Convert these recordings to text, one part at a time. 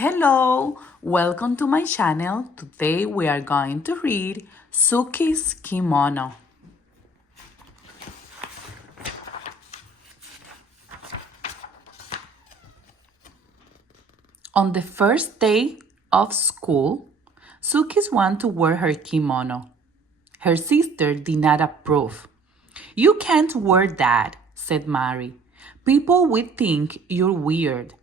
Hello, welcome to my channel. Today we are going to read SUKI'S Kimono. On the first day of school, Suki's wanted to wear her kimono. Her sister did not approve. "You can't wear that," said Mari. "People will think you're weird."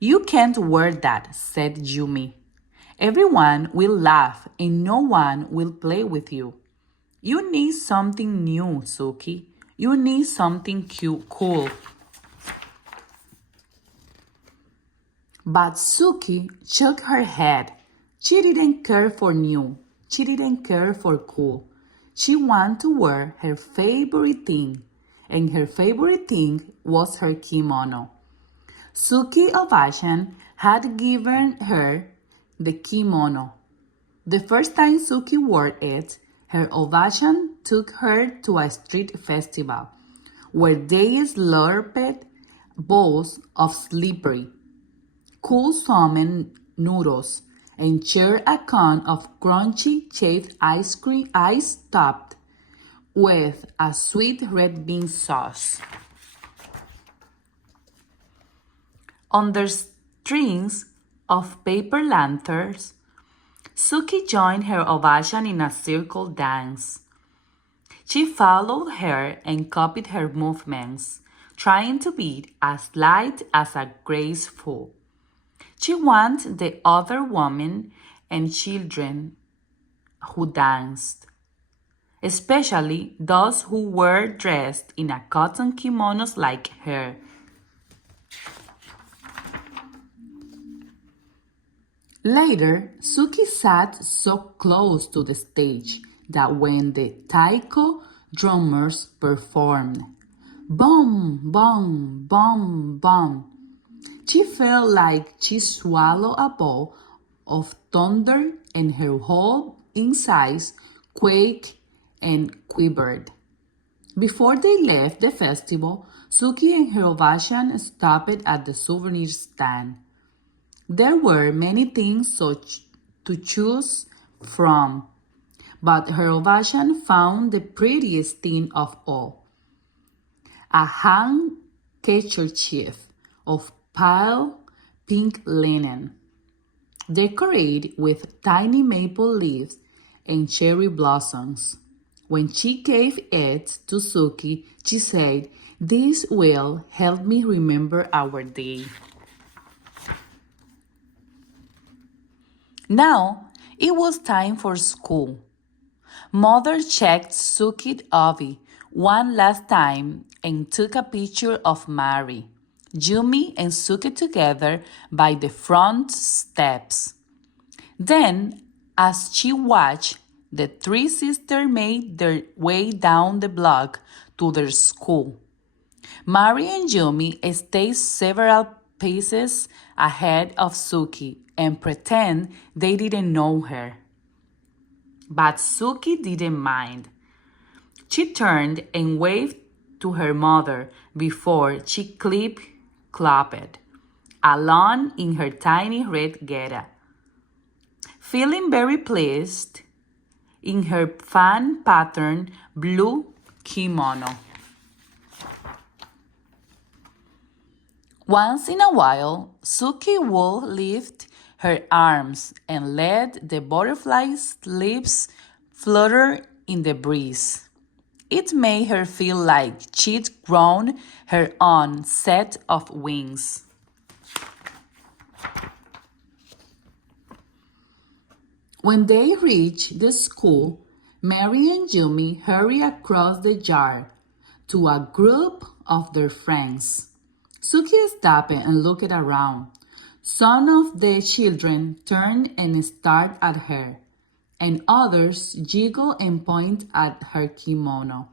"You can't wear that," said Yumi. "Everyone will laugh and no one will play with you." "You need something new, Suki. You need something cool." But Suki shook her head. She didn't care for new. She didn't care for cool. She wanted to wear her favorite thing, and her favorite thing was her kimono. Suki Ovation had given her the kimono. The first time Suki wore it, her Ovation took her to a street festival where they slurped bowls of slippery, cool salmon noodles and shared a cone of crunchy shaved ice cream ice topped with a sweet red bean sauce. Under strings of paper lanterns, Suki joined her Ovation in a circle dance. She followed her and copied her movements, trying to be as light as a graceful. She wanted the other women and children who danced, especially those who were dressed in a cotton kimonos like her. Later, Suki sat so close to the stage that when the taiko drummers performed, boom, boom, boom, boom, she felt like she swallowed a ball of thunder and her whole insides quaked and quivered. Before they left the festival, Suki and her Ovation stopped at the souvenir stand. There were many things to choose from, but her Ovation found the prettiest thing of all, a handkerchief of pale pink linen, decorated with tiny maple leaves and cherry blossoms. When she gave it to Suki, she said, "This will help me remember our day." Now it was time for school. Mother checked Suki's Ovi one last time and took a picture of Mari, Yumi, and Suki together by the front steps. Then, as she watched, the three sisters made their way down the block to their school. Mari and Yumi stayed several paces ahead of Suki and pretend they didn't know her. But Suki didn't mind. She turned and waved to her mother before she clip-clopped along in her tiny red geta, feeling very pleased in her fan pattern blue kimono. Once in a while, Suki would lift her arms and let the butterfly's lips flutter in the breeze. It made her feel like she'd grown her own set of wings. When they reached the school, Mary and Yumi hurried across the yard to a group of their friends. Suki stopped and looked around. Some of the children turned and stared at her, and others giggled and pointed at her kimono.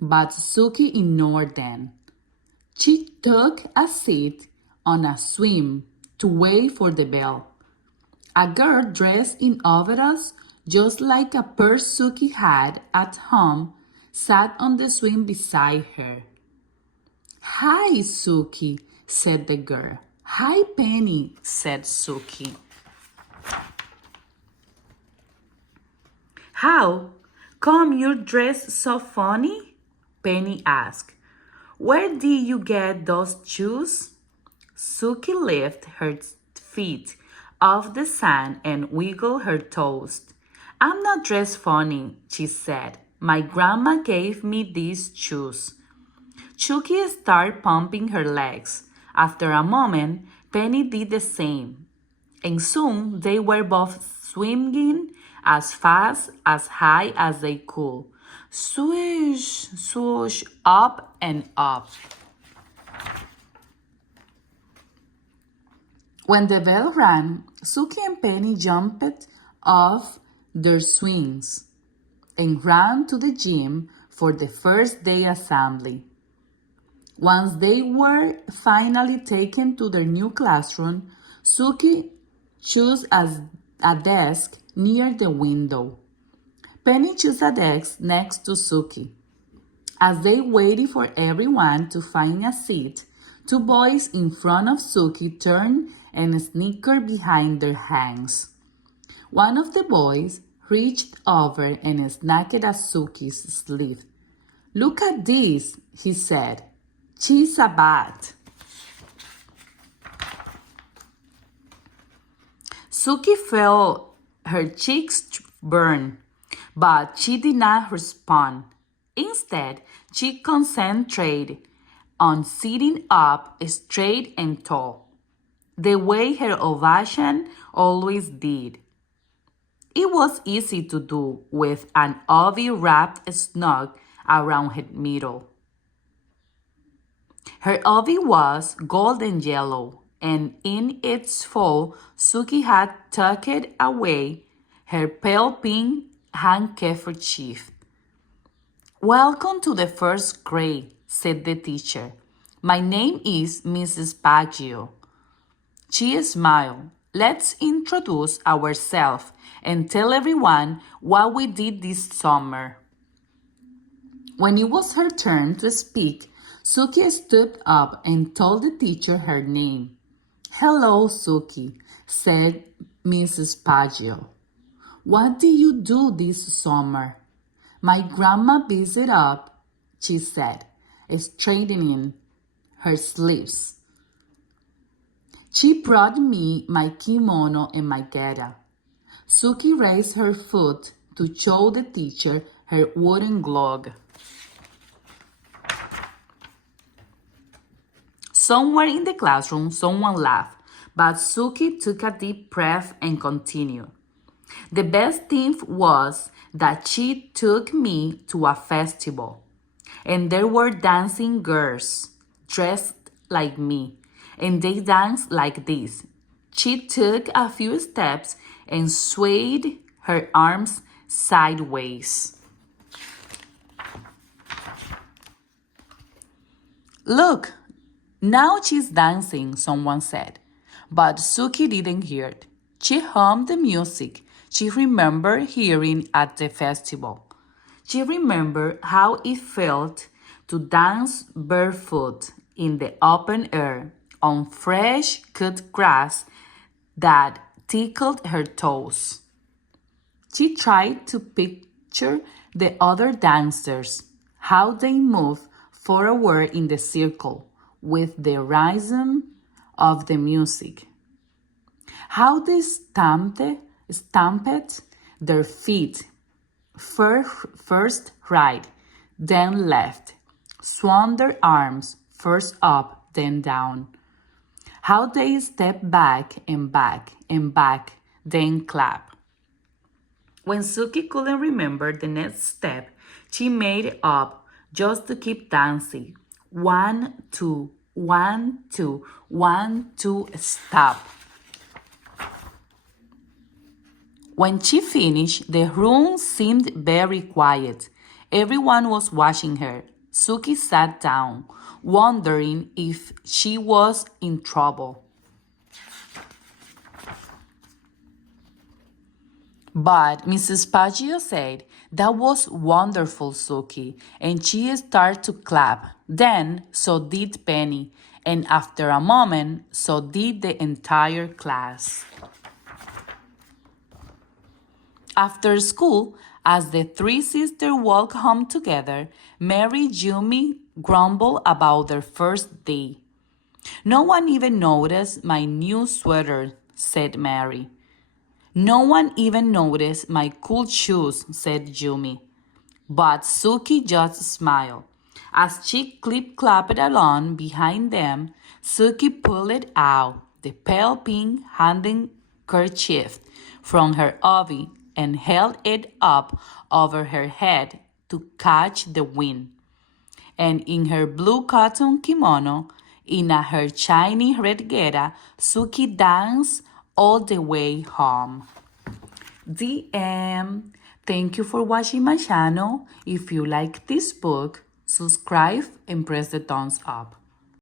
But Suki ignored them. She took a seat on a swing to wait for the bell. A girl dressed in overalls, just like a pair Suki had at home, sat on the swing beside her. "Hi, Suki," said the girl. "Hi, Penny," said Suki. "How come you're dressed so funny?" Penny asked. "Where did you get those shoes?" Suki lifted her feet off the sand and wiggled her toes. "I'm not dressed funny," she said. "My grandma gave me these shoes." Chucky started pumping her legs. After a moment, Penny did the same, and soon they were both swinging as fast, as high as they could. Swish, swoosh, up and up. When the bell rang, Suki and Penny jumped off their swings and ran to the gym for the first day assembly. Once they were finally taken to their new classroom, Suki chose a desk near the window. Penny chose a desk next to Suki. As they waited for everyone to find a seat, two boys in front of Suki turned and snickered behind their hands. One of the boys reached over and snagged at Suki's sleeve. "Look at this," he said. "She's a bat." Suki felt her cheeks burn, but she did not respond. Instead, she concentrated on sitting up straight and tall, the way her ovation always did. It was easy to do with an obi wrapped snug around her middle. Her obi was golden yellow, and in its fold, Suki had tucked away her pale pink handkerchief. "Welcome to the first grade," said the teacher. "My name is Mrs. Baggio." She smiled. "Let's introduce ourselves and tell everyone what we did this summer." When it was her turn to speak, Suki stood up and told the teacher her name. "Hello, Suki," said Mrs. Baggio. "What did you do this summer?" "My grandma visited up," she said, straightening her sleeves. "She brought me my kimono and my geta." Suki raised her foot to show the teacher her wooden glove. Somewhere in the classroom, someone laughed, but Suki took a deep breath and continued. "The best thing was that she took me to a festival, and there were dancing girls dressed like me, and they danced like this." She took a few steps and swayed her arms sideways. "Look, now she's dancing," someone said. But Suki didn't hear it. She hummed the music she remembered hearing at the festival. She remembered how it felt to dance barefoot in the open air on fresh cut grass that tickled her toes. She tried to picture the other dancers, how they moved forward in the circle with the rhythm of the music, how they stamped their feet, first right, then left, swung their arms first up, then down, how they stepped back and back and back, then clap. When Suki couldn't remember the next step, she made it up just to keep dancing. 1, 2, 1, 2, 1, 2, stop. When she finished, the room seemed very quiet. Everyone was watching her. Suki sat down, wondering if she was in trouble. But Mrs. Paggio said, "That was wonderful, Suki," and she started to clap. Then, so did Penny, And after a moment, so did the entire class. After school, as the three sisters walked home together, Mary Yumi grumbled about their first day. "No one even noticed my new sweater," said Mary. "No one even noticed my cool shoes," said Yumi. But Suki just smiled. As she clip-clopped along behind them, Suki pulled out the pale pink handkerchief from her obi and held it up over her head to catch the wind. And in her blue cotton kimono, in her shiny regatta, Suki danced all the way home. The end. Thank you for watching my channel. If you like this book, subscribe and press the thumbs up.